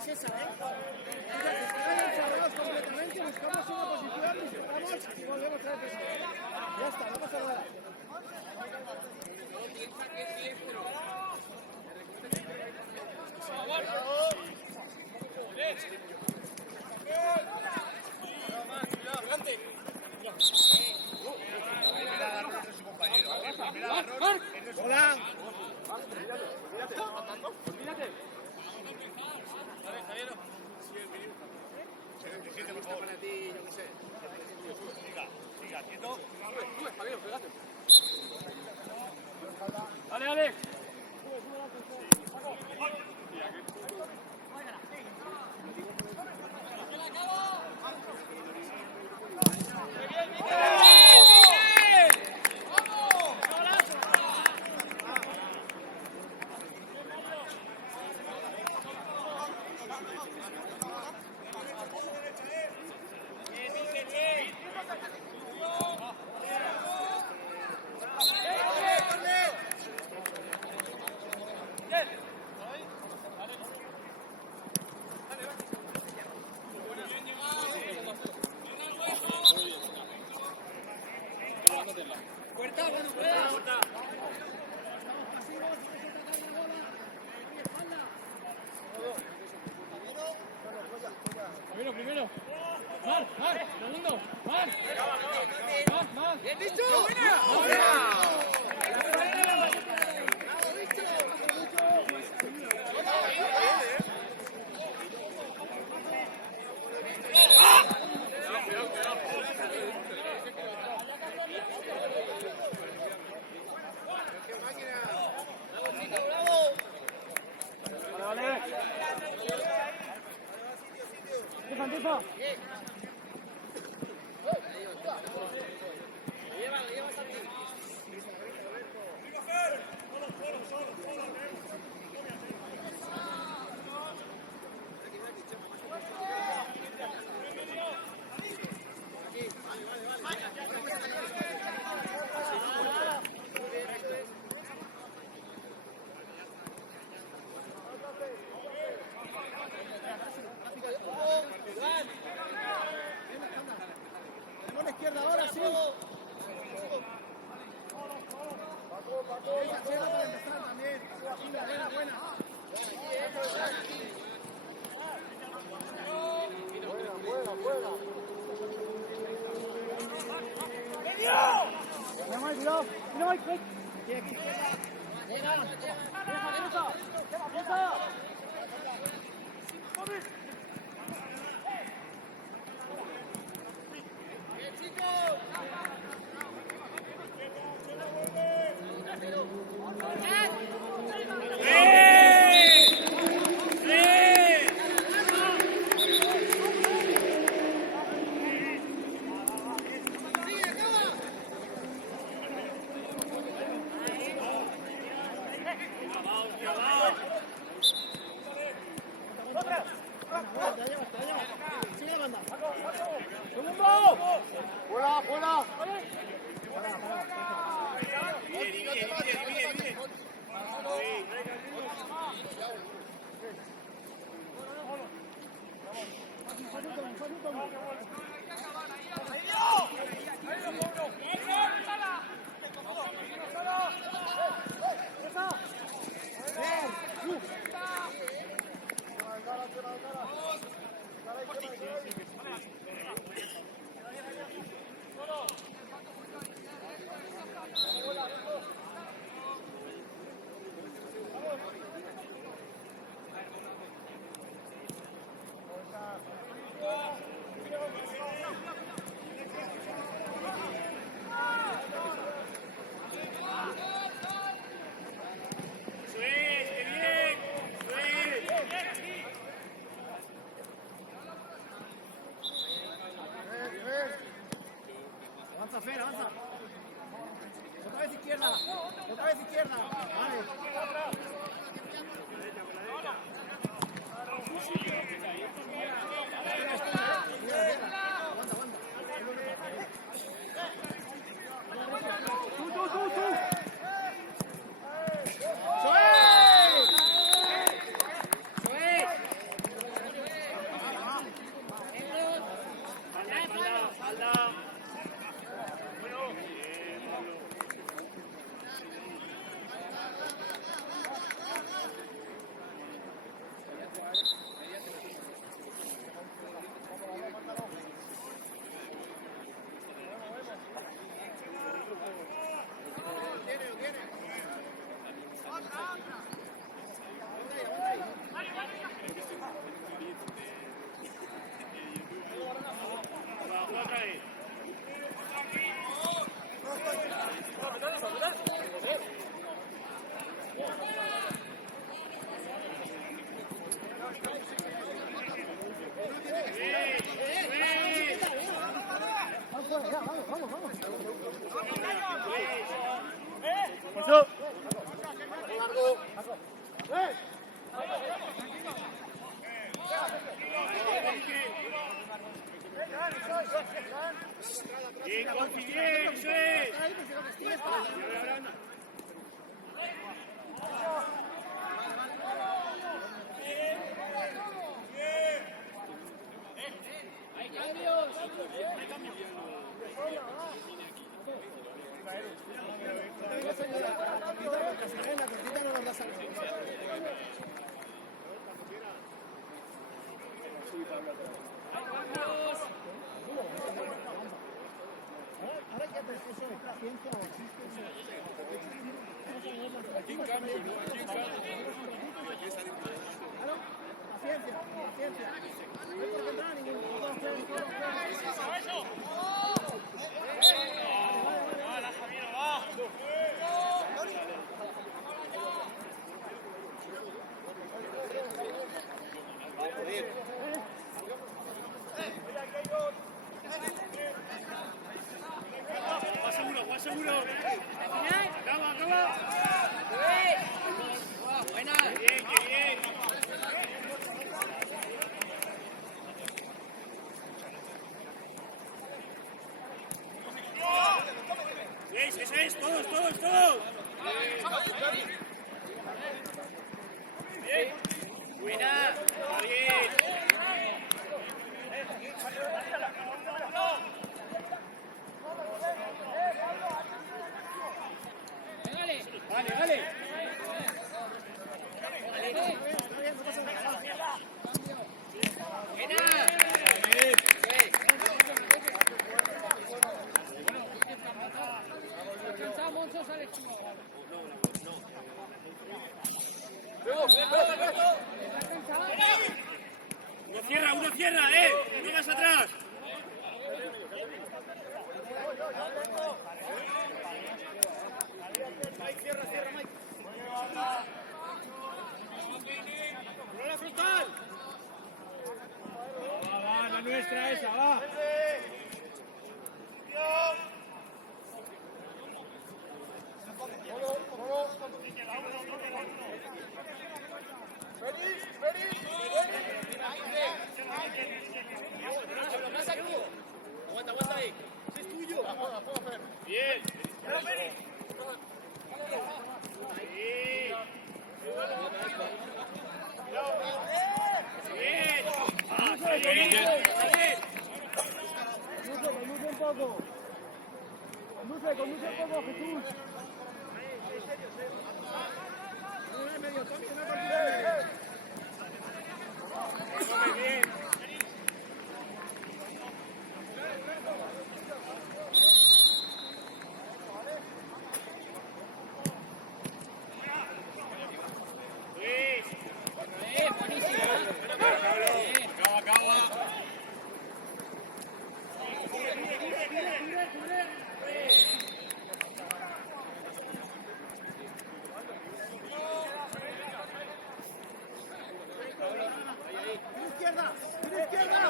Es esa, ¿eh? Están encerrados completamente, buscamos una posición, disparamos y volvemos otra vez. Ya está, no pasa nada. ¡Hola! Olvídate. Para ti, yo qué sé. Siga, quieto. Javier, pégate. Dale, dale. Primero. Mar, segundo. Mar. Bien dicho. Empieza. Izquierda ahora sí. Para empezar también. Buena. Avanza, Fer, avanza. Otra vez izquierda. Otra vez izquierda. Vale. Seguro. Acaba. Buena. Bien, bien. Ese es, todos. Bien. Buena. Bien. Dale. Uno cierra, llegas atrás. Mike, cierra, Mike. ¡Rola frontal! Va, la nuestra esa, va. Aguanta ahí. Es tuyo. Bien. Conduce un poco, Jesús. Medio cambio, Izquierda, izquierda,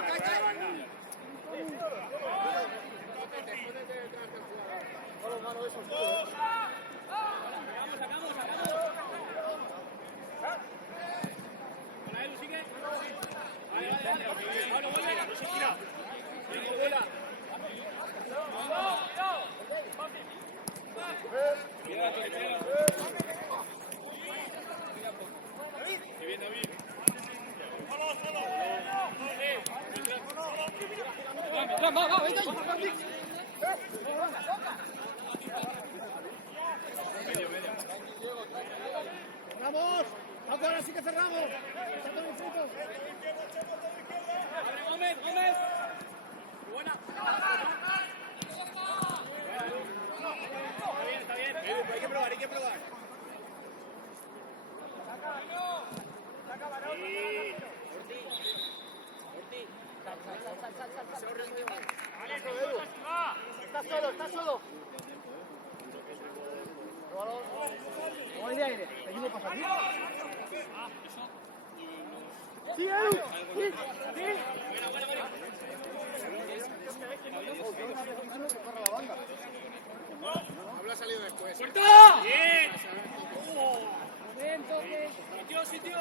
¡Vamos! ¡Ahora sí que cerramos! ¡Chato los frutos! ¡Gómez, Gómez! ¡Buena! Está bien. Hay que probar, hay que probar. ¡Estás solo, estás solo! No hay de aire. ¿Te ayudo a pasar? ¡Sí, Edu! ¡Sí! ¡Sí! Habla salido después. ¡Suelta! ¡Bien! ¡Sitio, sitio!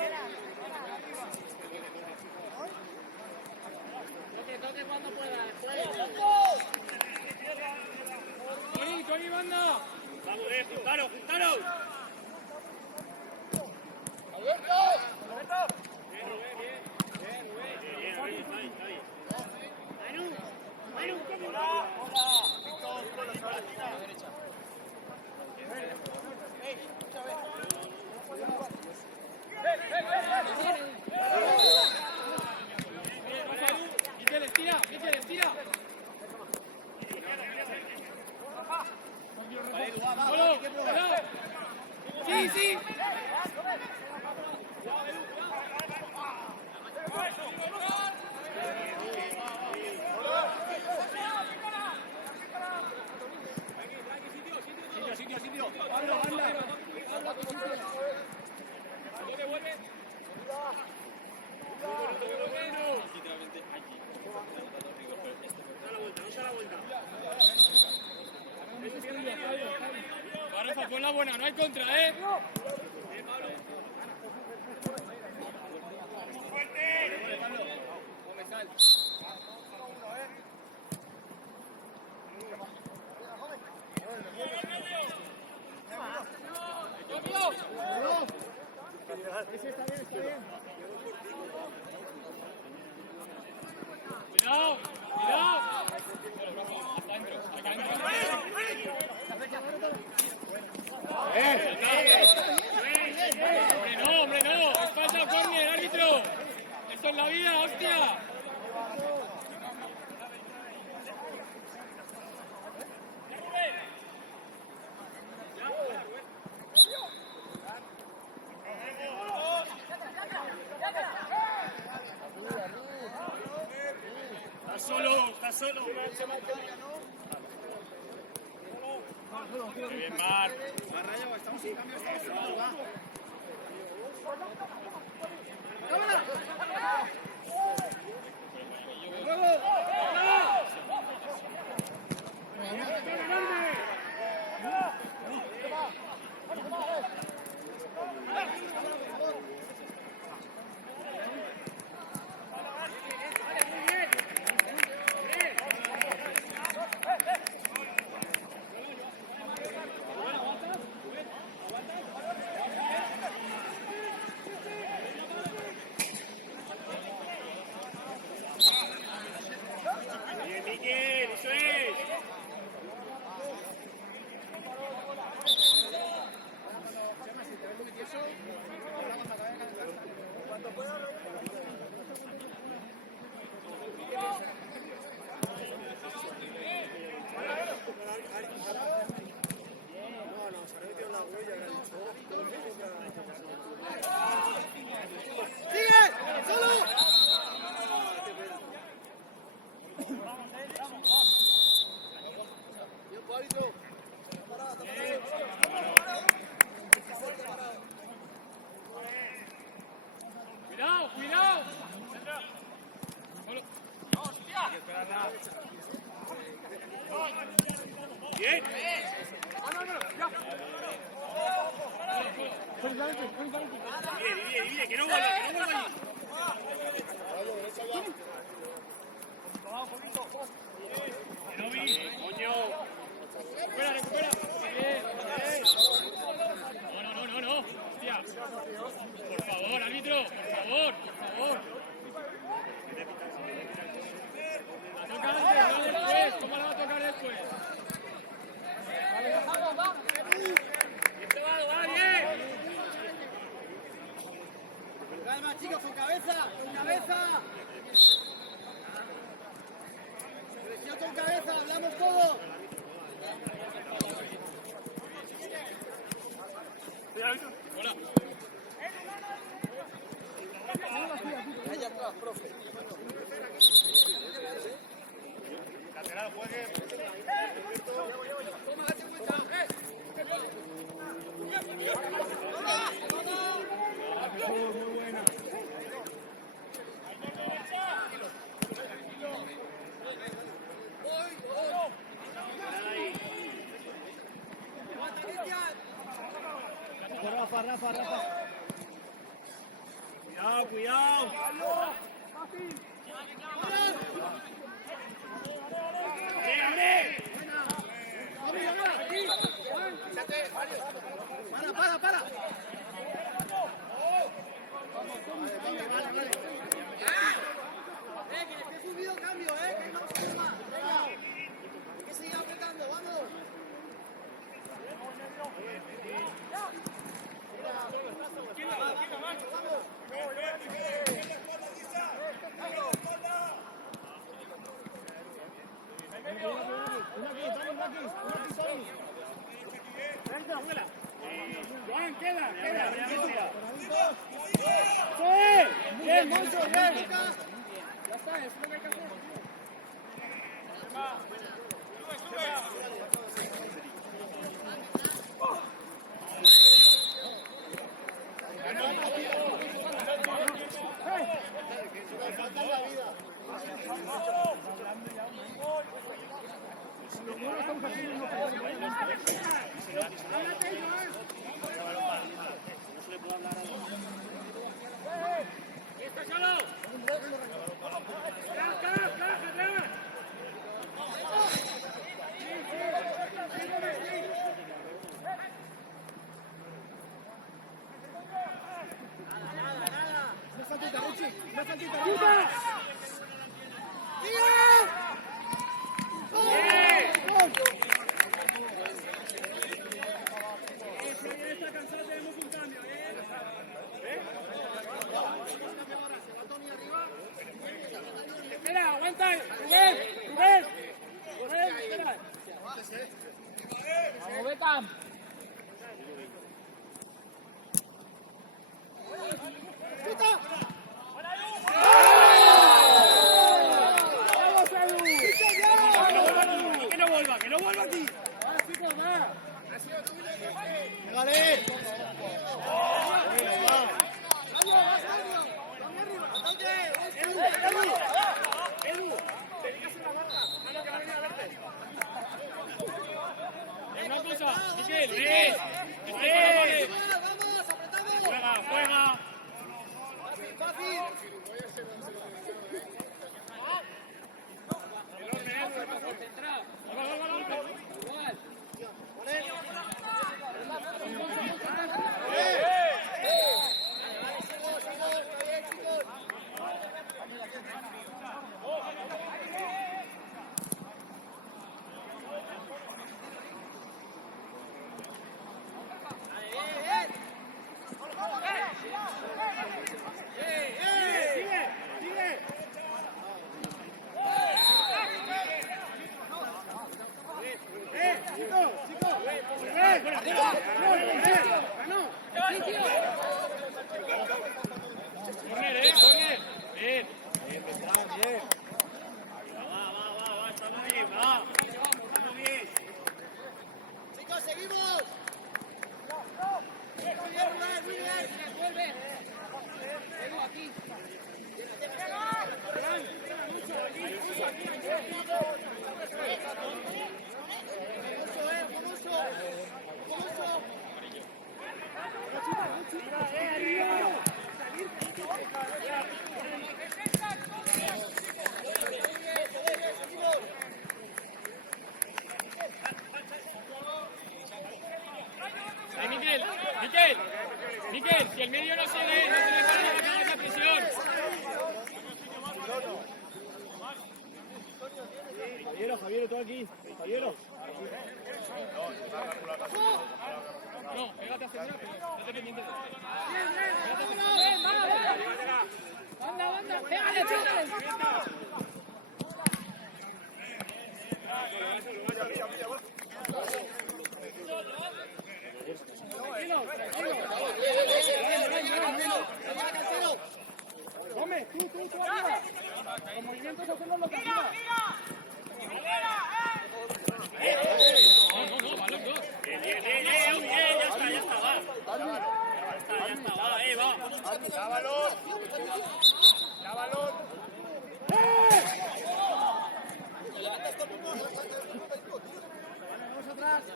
Toque cuando pueda. ¡Tony, banda! Vamos, juntaros, juntaros. Miquel, tira. ¡Solo! ¡Cuidado! ¡Sí, sí! Sitio. ¡Anda! ¿Dónde vuelve? Da la vuelta. Garofa, pon la buena, no hay contra, ¿eh? Ese está bien. Cuidado. Hombre, no. Es falta córner, árbitro. Esto es la vida, hostia. Está solo. Muy bien, Mar. La raya, estamos sin cambio, estamos solos, va. Cuidado, cuidado. Bien. Bien, que no vuelva allí. No vi, coño. Recupera, recupera. No. Hostia. Por favor, árbitro, por favor. A tocar antes, no después. ¿Cómo la va a tocar después? Va bien. Calma, chicos, con cabeza. Presión con cabeza, hablamos todos. Hola. Allá atrás, profe. Lateral, juegue. Rafa. Cuidado. ¡Abre! Para. Que les he subido cambio, que no se llama. Venga. Hay que seguir apretando, vamos. Juan, queda. Sí, bien, Moncho, bien. Ya está, es lo que hay que hacer. Una faltita. Espera, aguanta. Rubén, espera. Vamos, Beckham. Que no vuelva aquí. Vale. Una cosa, Miquel, Juega. Igual. Miquel, si el medio no se le para, no hagas la presión. Javier, todo aquí. Javier. No, pégate a centrar, estate pendiente. Banda, pégale. Come, tú arriba. Los movimientos hacerlos lo que hacía. No, balón, dos. Bien, ya está, va. La balón.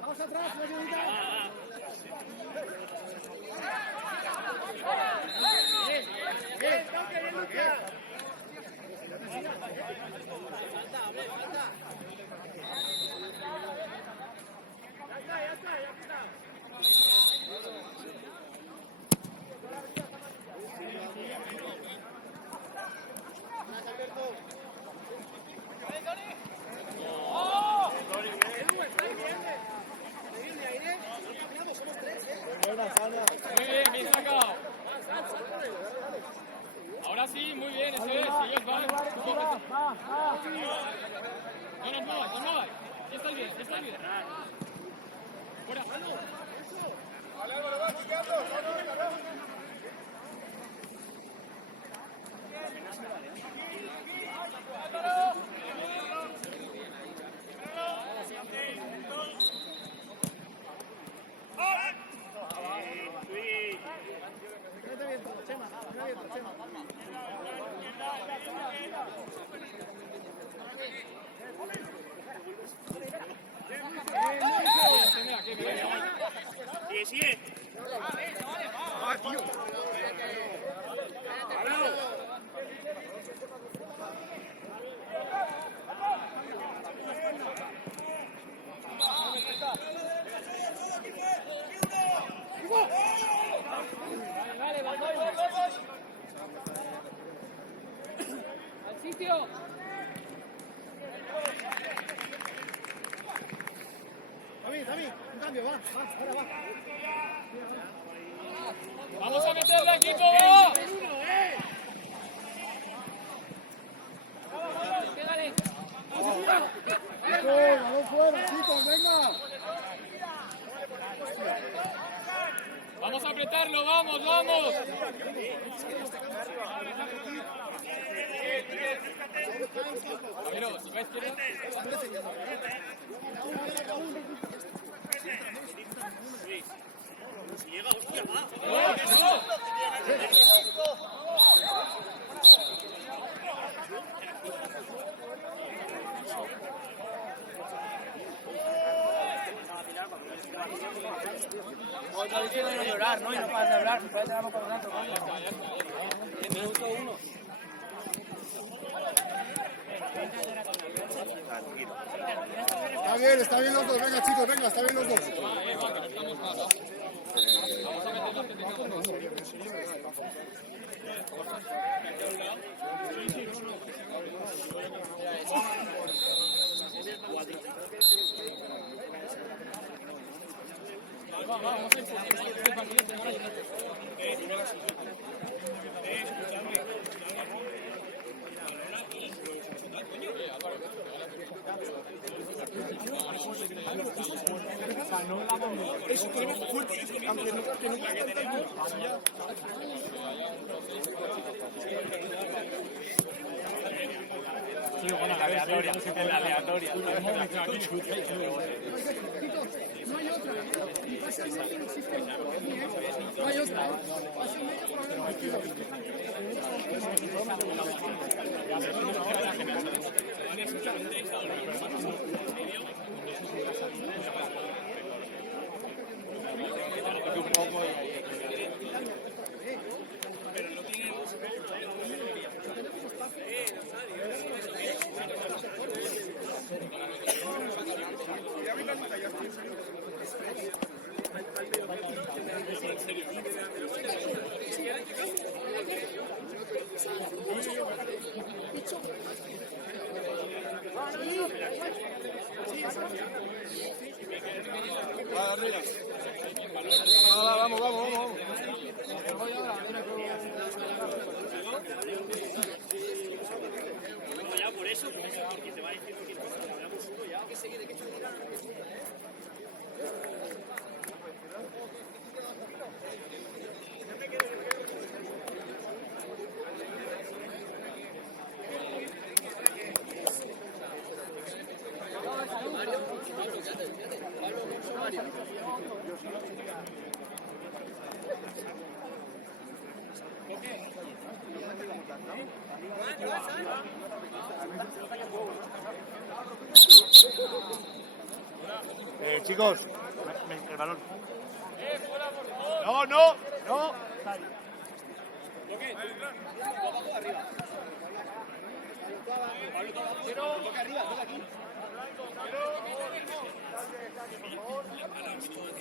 Vamos atrás, la ayudita. Bien, toque, bien, Lucas. Ya está. Muy bien sacado. Ahora sí, muy bien, eso es. Ellos van. No nos muevas. Ya estás bien. Fuera. Sigue. Al sitio. David, un cambio, va. Vamos a meterle, equipo, va. Pégale. Balón fuera, chicos, venga. Vamos a apretarlo, vamos. Pero, si va a izquierda. Si llega, hostia, va. No quiero llorar, ¿no? Y no paras de hablar, siempre te damos por tanto. Minuto 1. Está bien los dos, venga chicos, está bien los dos. Sí, bueno, la aleatoria. No hay otra. Y pasa el medio del sistema. No hay otra. Pasa el medio por el Vamos, vamos. Ya por eso, porque te va diciendo que hablamos uno ya. Que seguir, que Chicos, el balón. No.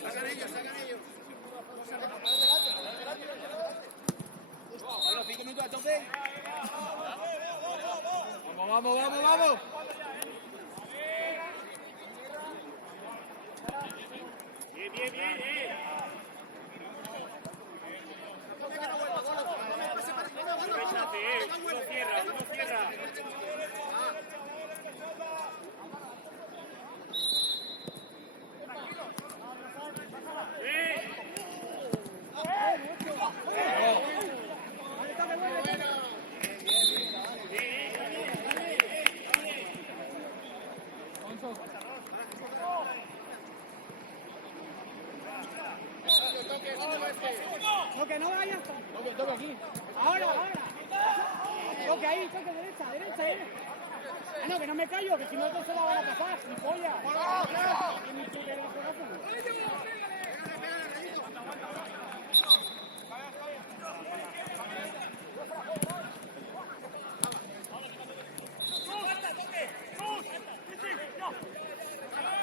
Sacan ellos. Bueno, 5 minutos a tope. Vamos. Bien. No cierra. No, que no vayas. Toque aquí. Ahora. Toque ahí, toque derecha. Ah, no, que no me callo, que si no se la van a pasar. ¡Mi polla!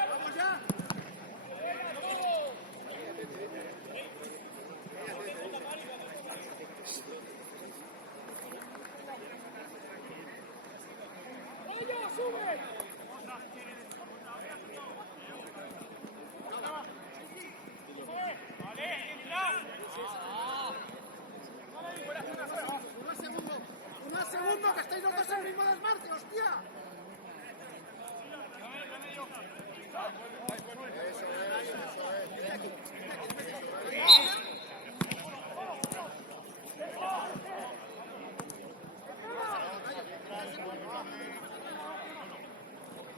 ¡Vamos ya! ¡Un segundo! ¡Que estáis los dos al ritmo del Marte, hostia!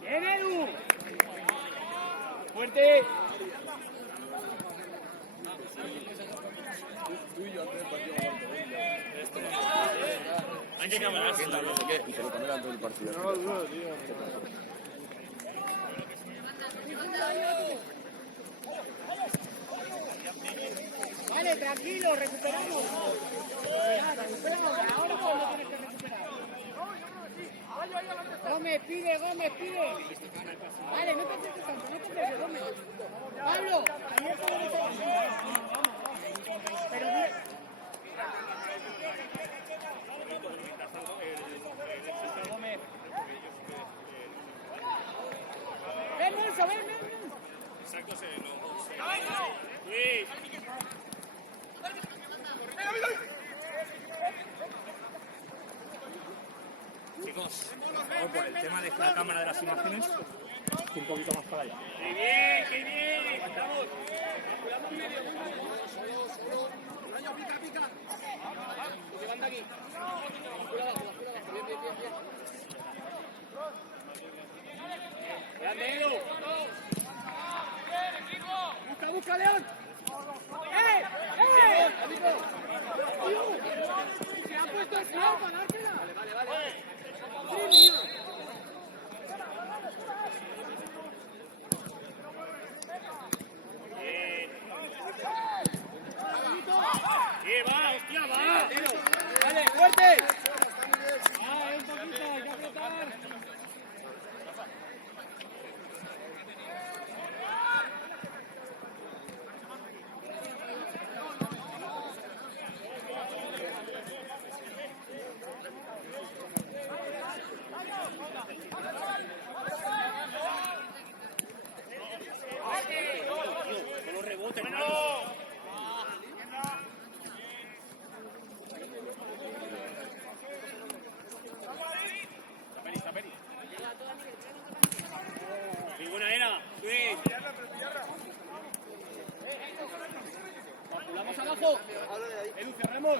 ¡Bien, Edu! ¡Fuerte! Hay que camarar. No sé qué, y se lo cambian todo el partido. Vale, tranquilo, recuperamos. Ahora pues lo tienes que recuperar. Gómez pide. Vale, no te acerques tanto, Gómez. Pablo, ahí está pero bien. Gómez. Ven, Nelson, ven. Exacto, se lo... Chicos, por el tema de la cámara de las imágenes, un poquito más para allá. ¡Qué bien! ¡Estamos! Solo. El año pica. Llegando aquí. Cuidado abajo. Bien. Grande, Edu. Busca, León. ¡Eh! Se ha puesto el flow para dártela. Vale. Sí, mío. ¡Va, hostia, va! ¡Dale, fuerte! Un poquito, abajo. Edu, cerramos.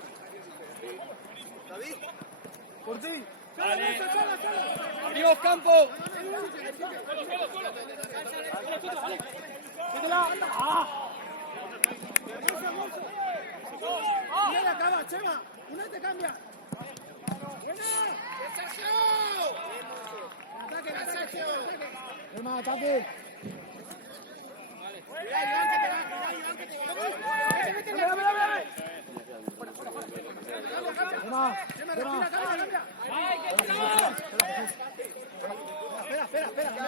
David. Por ti. Vale. Abrimos campo. Una acaba, Chema. Una te cambia. ¡Ataque! ¡Hermano, ataque! Espera.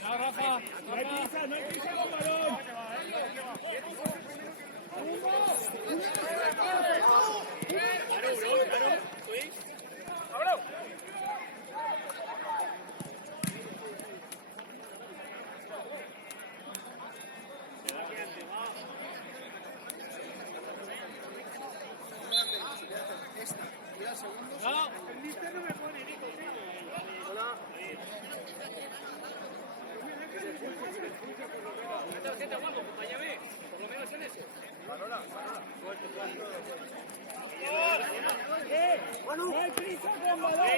No, Rafa, no hay prisa con balón. No, el mister no me pone, Nico. Hola. Por lo menos en eso. No hay prisa con balón.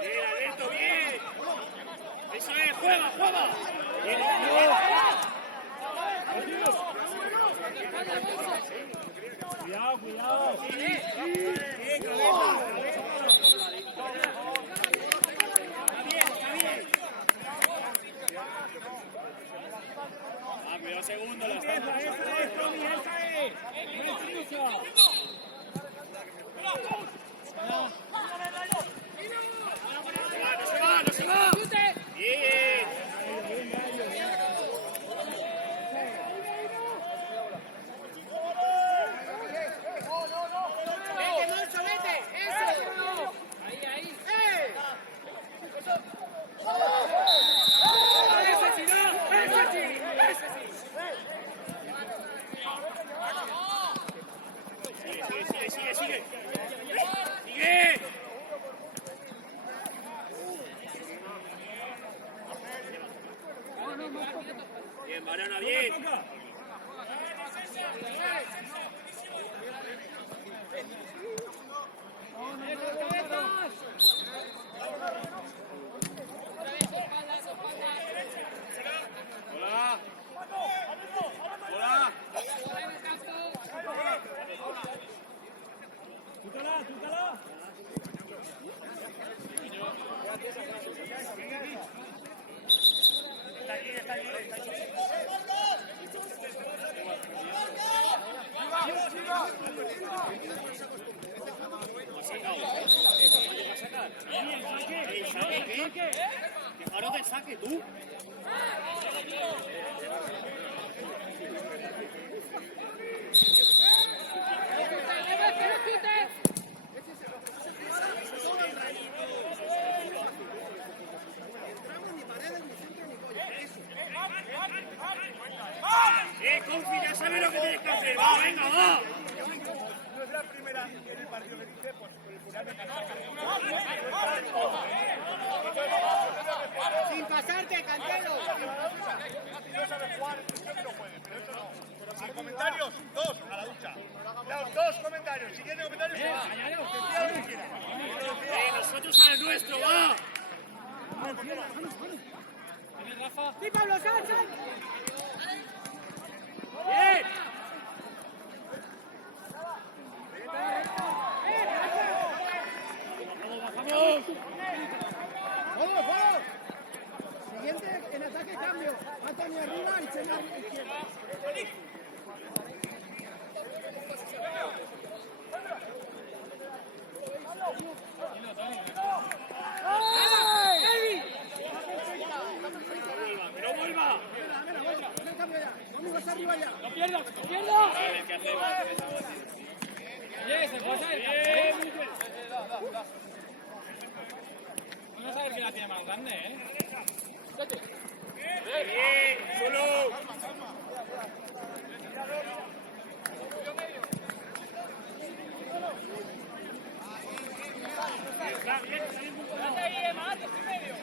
Bien, Alberto, bien. Eso es, juega. Bien. Cuidado. Está bien. Cuidado segundo, la está. Esa es, Tommy, esa es. No hay prisa. No se va. Bien. Sigue. Bien, Mariana, bien. Hola. Túcala. Está aquí. Ahora te saque tú. Confi, ya sabes lo que tienes que hacer. Va, venga, va. No es la primera en el partido que dice, pues por el final de Sin pasarte, Cantero. no sabe jugar, no puede, pero eso no. Sin comentarios, 2 a la ducha. Los 2 comentarios, si quieren comentarios, Nosotros al nuestro, va. ¡Sí, Pablo Sánchez! Bien. ¡Vamos! ¡Vamos! Siguiente en ataque, cambio. Antonio arriba y Chenar izquierda. ¡No vuelva! ¡Vamos arriba ya! ¡No pierdas! ¿Qué hacemos? ¡Yes! ¡Se pasa! Bien. Vamos a ver quién la tiene más grande, ¿eh? Bien, solo. Está bien, está bien. ¡Date ahí, Emma! ¡Que estoy medio!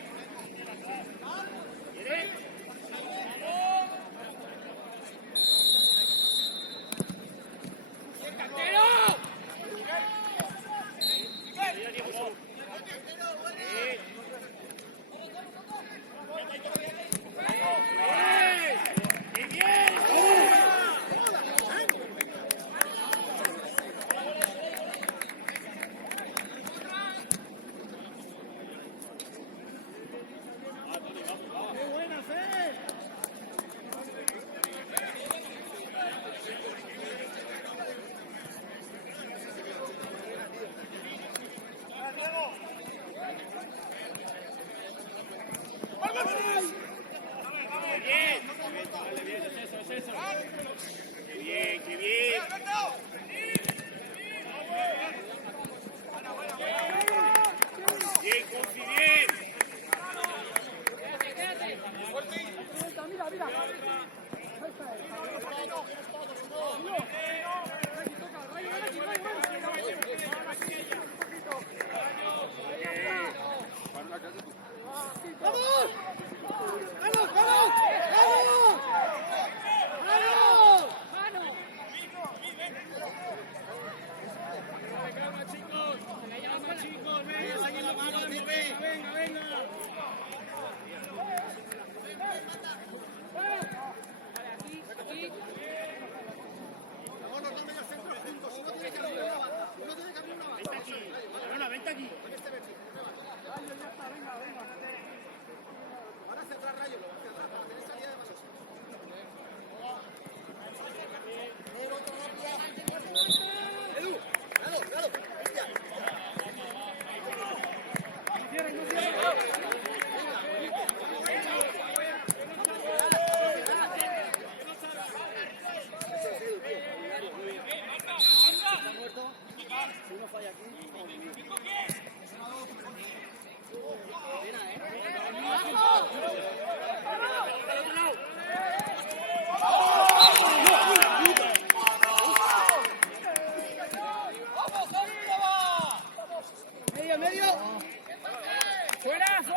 ¿Quieres?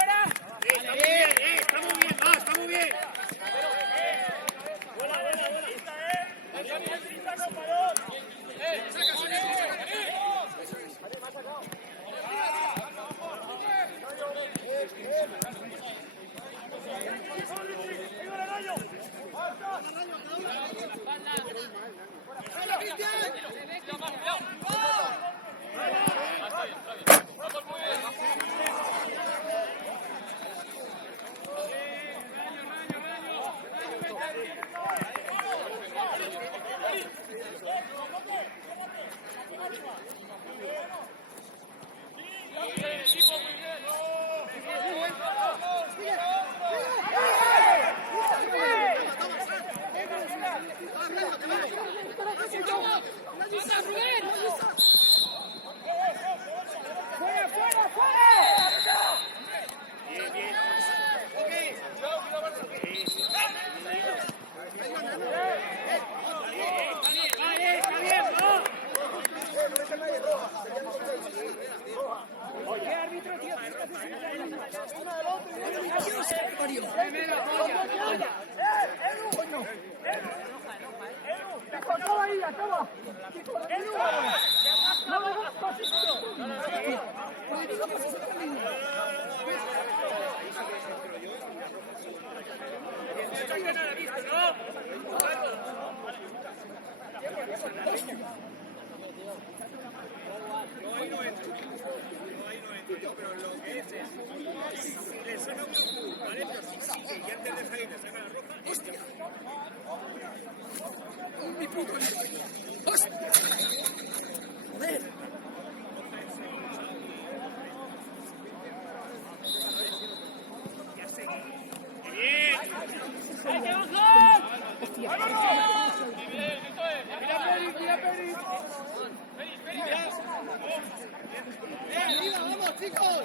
¡Vamos, chicos!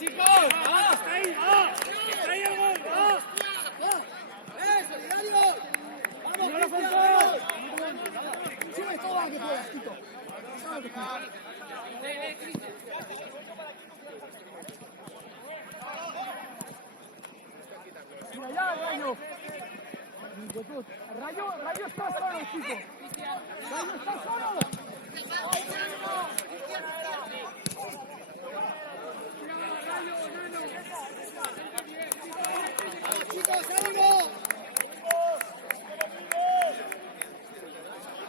chicos! ¡Va! ¡Está ahí! ¡Va! ¡Está ahí el gol! ¡Va! ¡Solidarios! ¡Vamos, Cristian! ¡Sube todo lo que puedas, Tito! ¡Mira ya, Rayo! Rayo está solo, chico. Rayo está solo. Chicos, ánimo.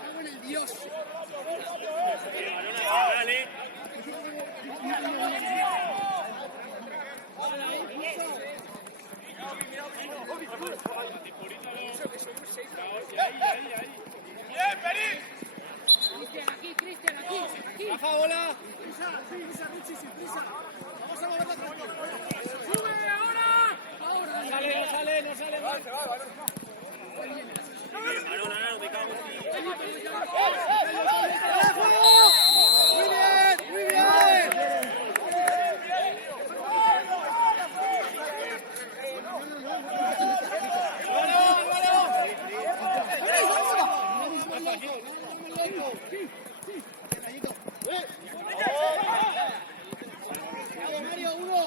¡Cago en el Dios! Dale. ¡Bien, Perín! Cristian, aquí. Baja, bola. Prisa, Richie, sin prisa. Vamos a volver a hacer. ¡Sube ahora! Ahora. No sale. No, me cago en ti. Muy bien. Mario, uno.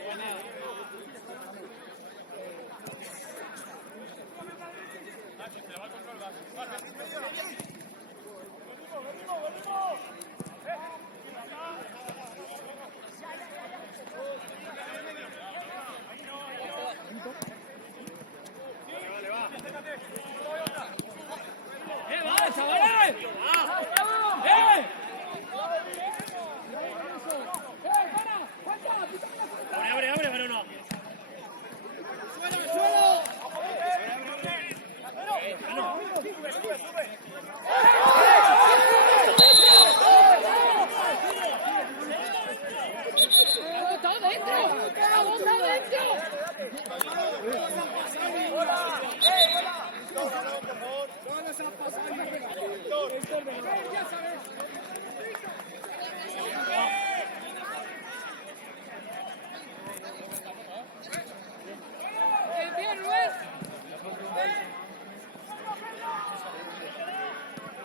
Buena, David. ¡Vale, chavales! Abre, pero no. ¡Suelo!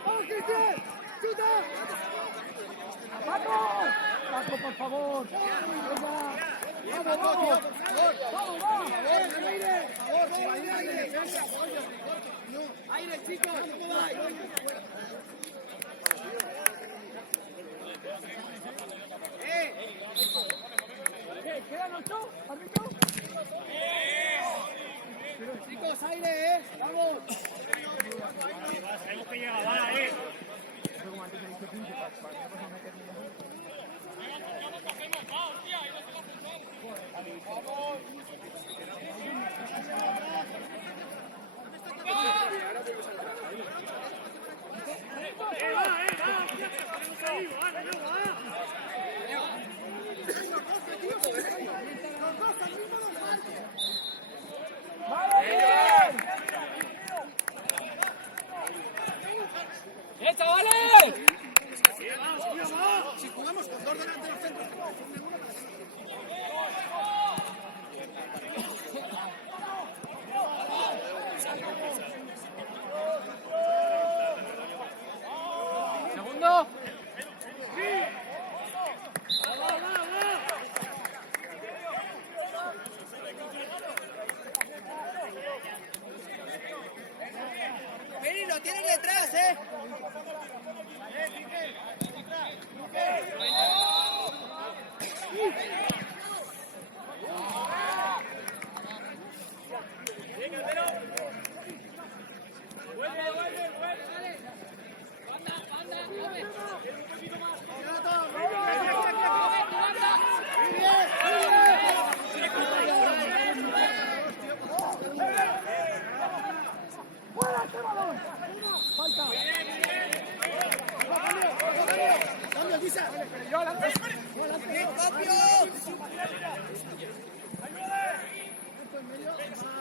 ¡Vamos, Cristian! ¡Chuta! ¡Paco! ¡Paco, por favor! ¡Venga! ¡Vamos! ¡Vamos! ¡Aire, chicos! ¿Cómo va? ¿Quedan 8? ¿Árbitro? Chicos, aire, ¡vamos! Sabemos que llega, vale,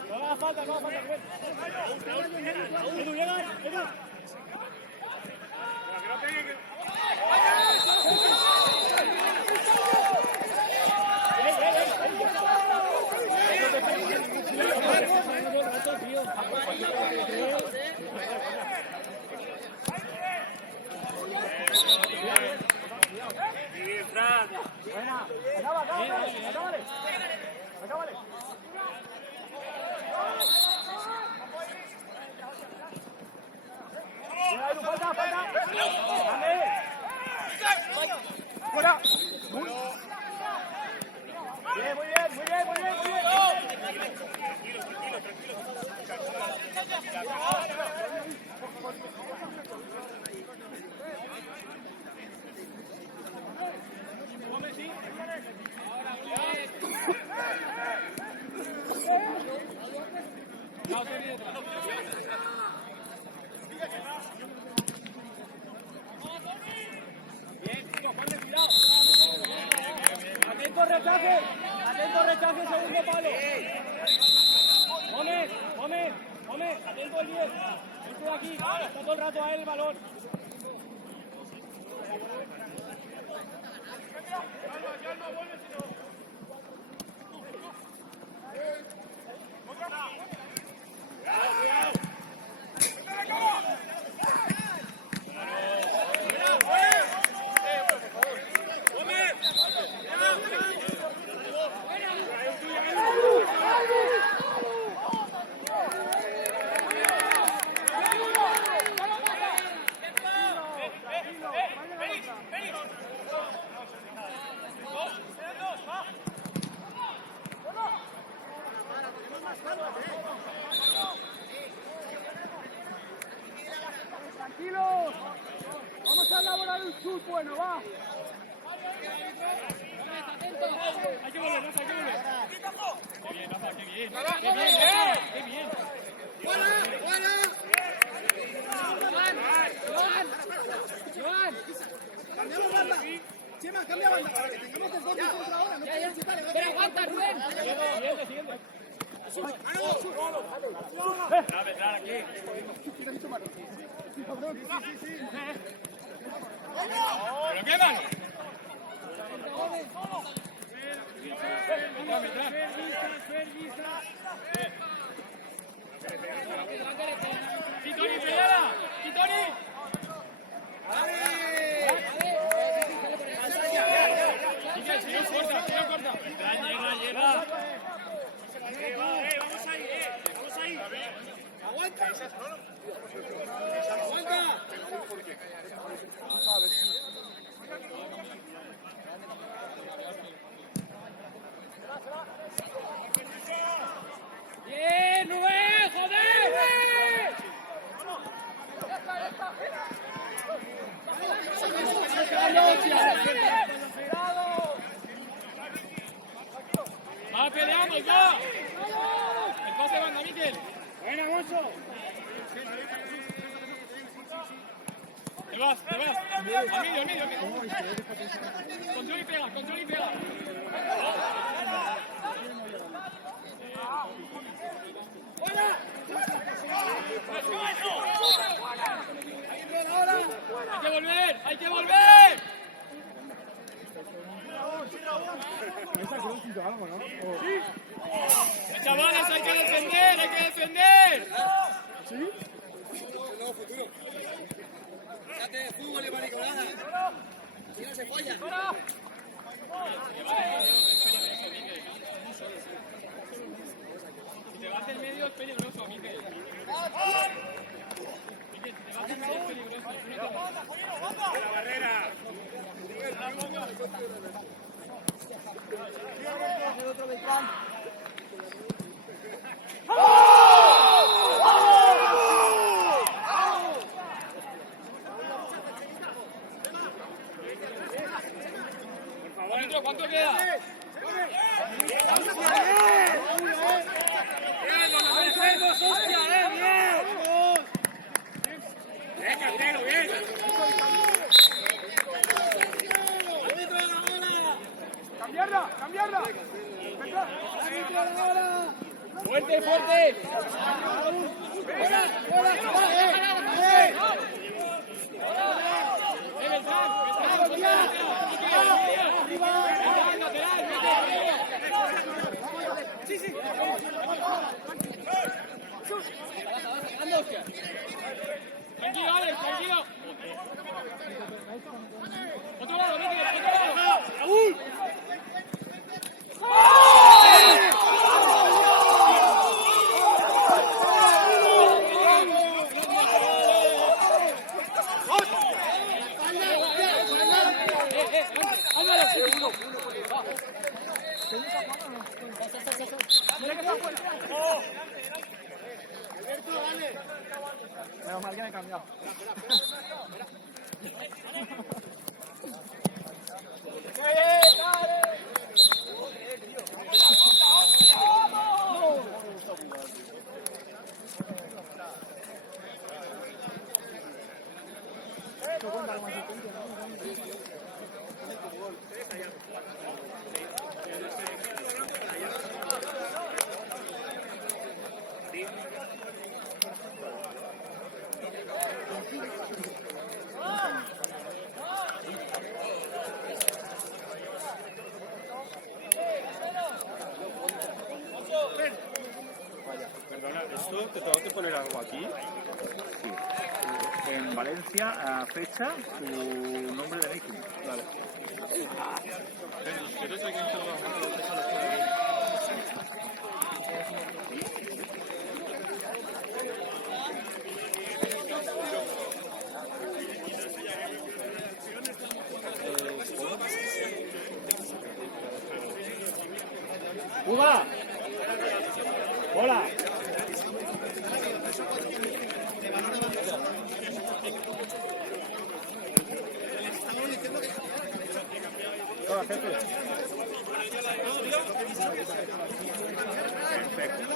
No haga falta, no haga falta. Edu, llega, Edu. Buena. Acábale. Falta. Fuera. Muy bien. Atento rechace, segundo palo. Gómez, atento el 10. Este de aquí, está todo el rato a él el balón. Tranquilos, vamos a elaborar un chut bueno, va. Hay que volver, Rafa, hay que volver. Qué bien, Rafa, qué bien. Qué bien. Joan. Cambiamos banda. Chema, cambia banda para que tengamos que hacer contra ahora. No podemos quitarle. Pero aguanta, Rubén. Siguiente. Aquí. ¿Pero qué van? ¡Kitoni, pelea! ¡Kitoni! Sigue corta. Llega. Vamos ahí. ¡Aguanta! ¡Bien, Rubén! ¡Joder! ¡Va, peleamos ya! ¡El pase de banda, Miquel! ¡Buena, Gonzo! Te vas. Al medio. Control y pega. ¡Buena! ¡Hay que volver! Chavales, hay que defender. ¿Sí? Fíjate de fútbol y mariconada. Si no se folla. Si te vas del medio es peligroso, Miquel. Miquel, si te vas del medio es peligroso. La barrera. ¿Cuánto queda? ¡Bien! Fuerte, fuerte. Sí, sí. Tranquilo, Alex, tranquilo. Otro lado, vete, otro lado. ¡Raúl! Menos mal que me he cambiado. Perdona, ¿esto te tengo que poner algo aquí? Sí. En Valencia, fecha, tu nombre de Nike. Vale. ¡Uga! ¡Hola! Hola, jefe. Perfecto.